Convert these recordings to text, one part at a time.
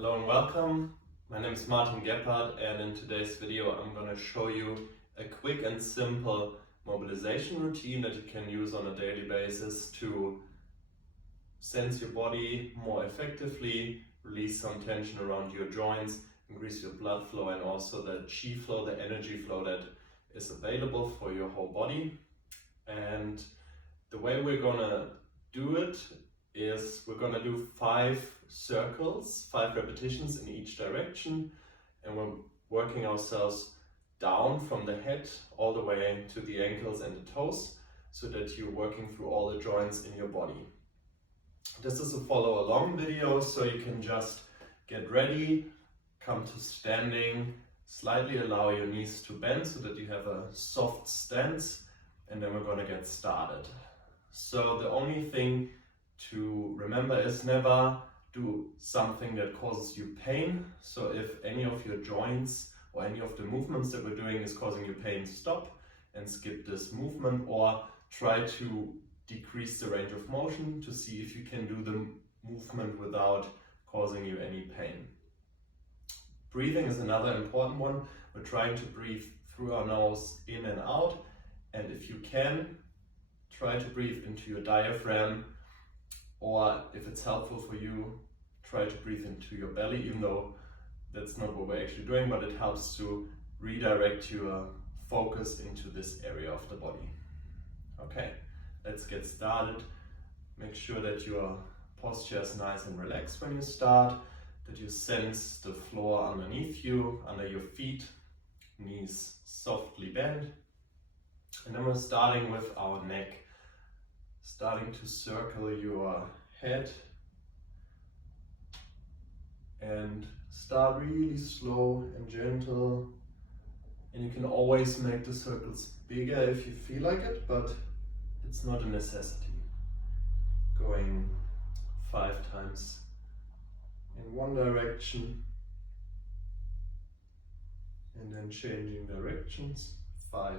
Hello and welcome. My name is Martin Gebhardt, and in today's video I'm going to show you a quick and simple mobilization routine that you can use on a daily basis to sense your body more effectively, release some tension around your joints, increase your blood flow, and also the chi flow, the energy flow that is available for your whole body. And the way we're going to do it is we're going to do 5 circles, 5 repetitions in each direction, and we're working ourselves down from the head all the way to the ankles and the toes, so that you're working through all the joints in your body. This is a follow along video, so you can just get ready, come to standing, slightly allow your knees to bend so that you have a soft stance, and then we're going to get started. So the only thing to remember is never do something that causes you pain. So if any of your joints or any of the movements that we're doing is causing you pain, stop and skip this movement, or try to decrease the range of motion to see if you can do the movement without causing you any pain. Breathing is another important one. We're trying to breathe through our nose in and out, and if you can, try to breathe into your diaphragm, or if it's helpful for you, try to breathe into your belly, even though that's not what we're actually doing, but it helps to redirect your focus into this area of the body. Okay, let's get started. Make sure that your posture is nice and relaxed when you start, that you sense the floor underneath you, under your feet, knees softly bent. And then we're starting with our neck. Starting to circle your head and start really slow and gentle, and you can always make the circles bigger if you feel like it, but it's not a necessity. Going 5 times in one direction and then changing directions, 5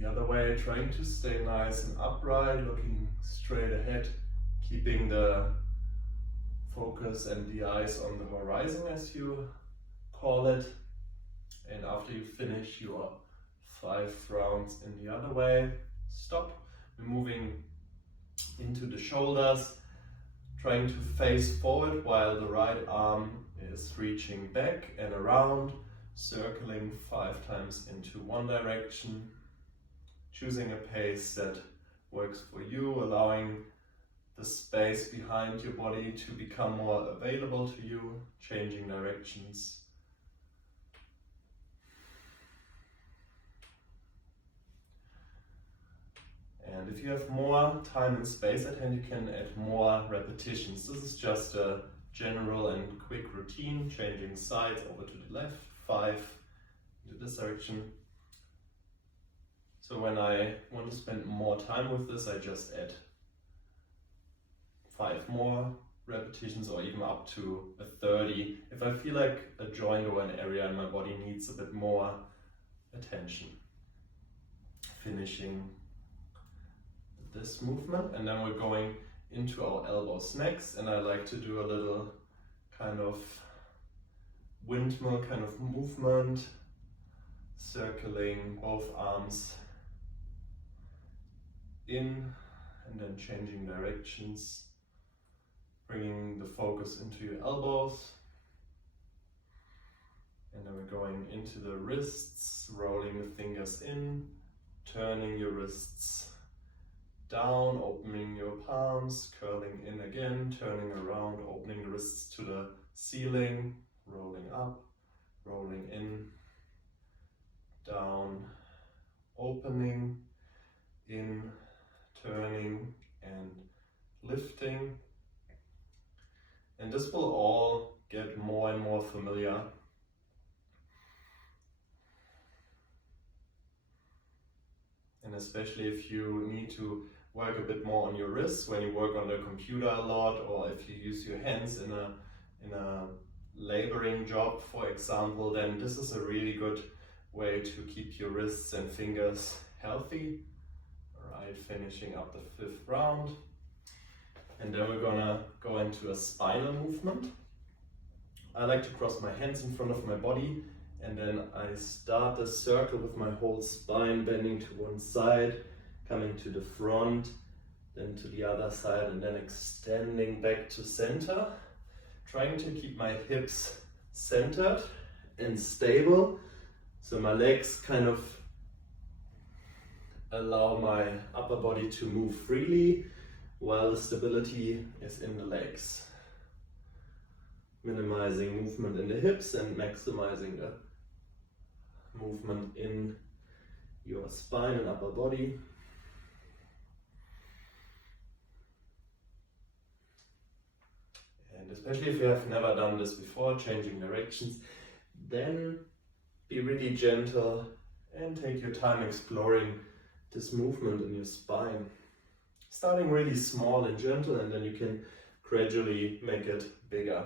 the other way, trying to stay nice and upright, looking straight ahead, keeping the focus and the eyes on the horizon, as you call it. And after you finish your 5 rounds in the other way, stop. We're moving into the shoulders, trying to face forward while the right arm is reaching back and around, circling 5 times into one direction. Choosing a pace that works for you, allowing the space behind your body to become more available to you, changing directions. And if you have more time and space at hand, you can add more repetitions. This is just a general and quick routine, changing sides over to the left, 5 into this direction. So when I want to spend more time with this, I just add 5 more repetitions, or even up to a 30, if I feel like a joint or an area in my body needs a bit more attention. Finishing this movement, and then we're going into our elbows next, and I like to do a little kind of windmill kind of movement, circling both arms in and then changing directions, bringing the focus into your elbows, and then we're going into the wrists, rolling the fingers in, turning your wrists down, opening your palms, curling in again, turning around, opening the wrists to the ceiling, rolling up, rolling in, down, opening, in, turning and lifting. And this will all get more and more familiar. And especially if you need to work a bit more on your wrists when you work on the computer a lot, or if you use your hands in a laboring job, for example, then this is a really good way to keep your wrists and fingers healthy. Alright, finishing up the 5th round. And then we're gonna go into a spinal movement. I like to cross my hands in front of my body, and then I start the circle with my whole spine bending to one side, coming to the front, then to the other side, and then extending back to center, trying to keep my hips centered and stable, so my legs kind of allow my upper body to move freely while the stability is in the legs. Minimizing movement in the hips and maximizing the movement in your spine and upper body. And especially if you have never done this before, changing directions, then be really gentle and take your time exploring this movement in your spine. Starting really small and gentle, and then you can gradually make it bigger.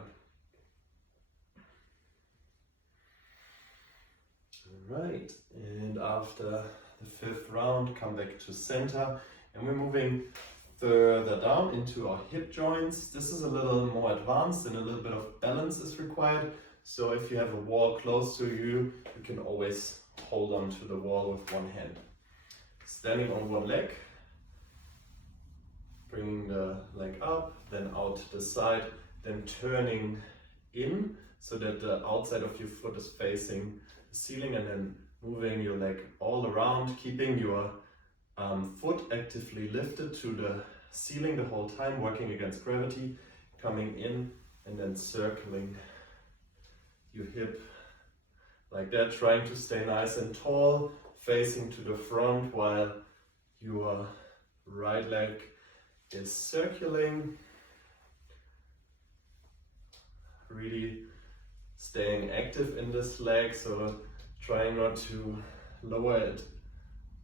Alright, and after the 5th round, come back to center, and we're moving further down into our hip joints. This is a little more advanced and a little bit of balance is required. So if you have a wall close to you, you can always hold on to the wall with one hand. Standing on one leg, bringing the leg up, then out to the side, then turning in so that the outside of your foot is facing the ceiling, and then moving your leg all around, keeping your foot actively lifted to the ceiling the whole time, working against gravity, coming in and then circling your hip like that, trying to stay nice and tall, facing to the front while your right leg is circling, really staying active in this leg, so trying not to lower it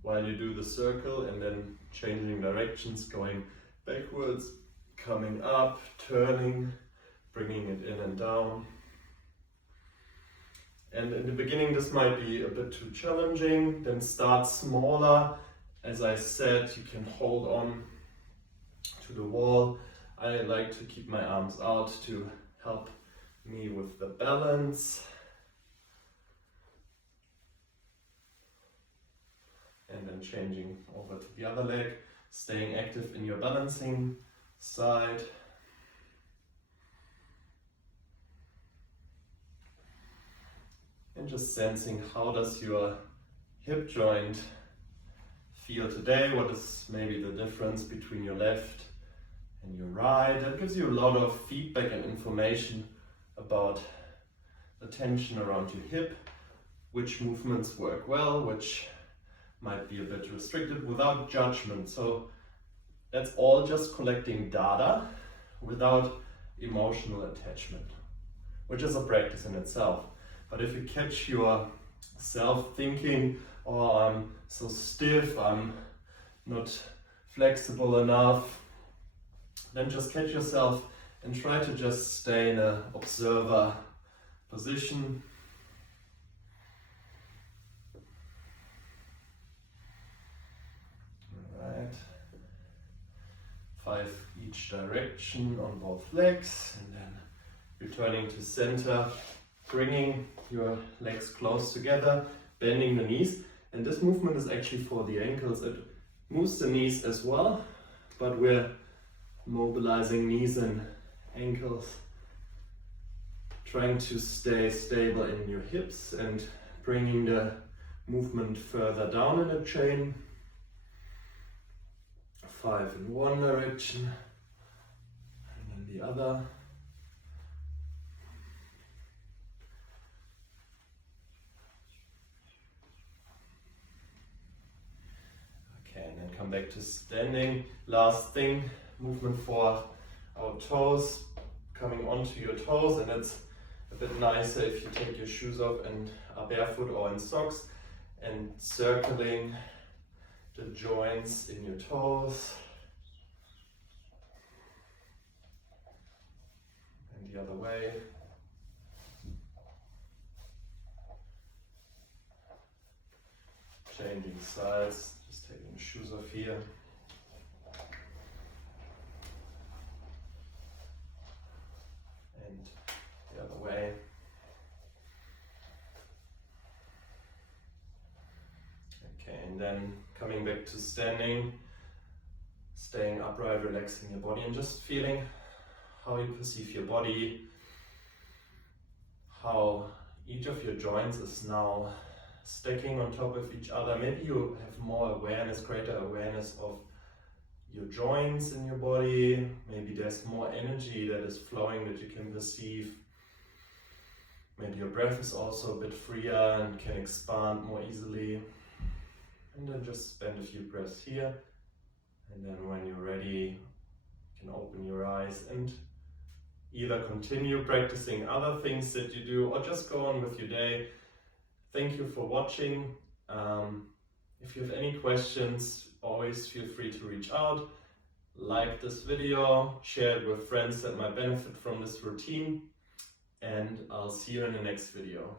while you do the circle, and then changing directions, going backwards, coming up, turning, bringing it in and down. And in the beginning this might be a bit too challenging, then start smaller. As I said, you can hold on to the wall. I like to keep my arms out to help me with the balance. And then changing over to the other leg, staying active in your balancing side. And just sensing, how does your hip joint feel today? What is maybe the difference between your left and your right? That gives you a lot of feedback and information about the tension around your hip, which movements work well, which might be a bit restricted, without judgment. So that's all just collecting data without emotional attachment, which is a practice in itself. But if you catch yourself thinking, oh, I'm so stiff, I'm not flexible enough, then just catch yourself and try to just stay in an observer position. Alright. 5 each direction on both legs, and then returning to center, bringing your legs close together, bending the knees. And this movement is actually for the ankles. It moves the knees as well, but we're mobilizing knees and ankles, trying to stay stable in your hips and bringing the movement further down in a chain. 5 in one direction and then the other. Okay, and then come back to standing. Last thing, movement for our toes, coming onto your toes, and it's a bit nicer if you take your shoes off and are barefoot or in socks, and circling the joints in your toes. And the other way. Changing sides, just taking the shoes off here. And the other way. Okay, and then coming back to standing, staying upright, relaxing your body and just feeling how you perceive your body, how each of your joints is now stacking on top of each other. Maybe you have more awareness, greater awareness of your joints in your body. Maybe there's more energy that is flowing that you can perceive. Maybe your breath is also a bit freer and can expand more easily. And then just spend a few breaths here. And then when you're ready, you can open your eyes and either continue practicing other things that you do or just go on with your day. Thank you for watching. If you have any questions, always feel free to reach out. Like this video, share it with friends that might benefit from this routine, and I'll see you in the next video.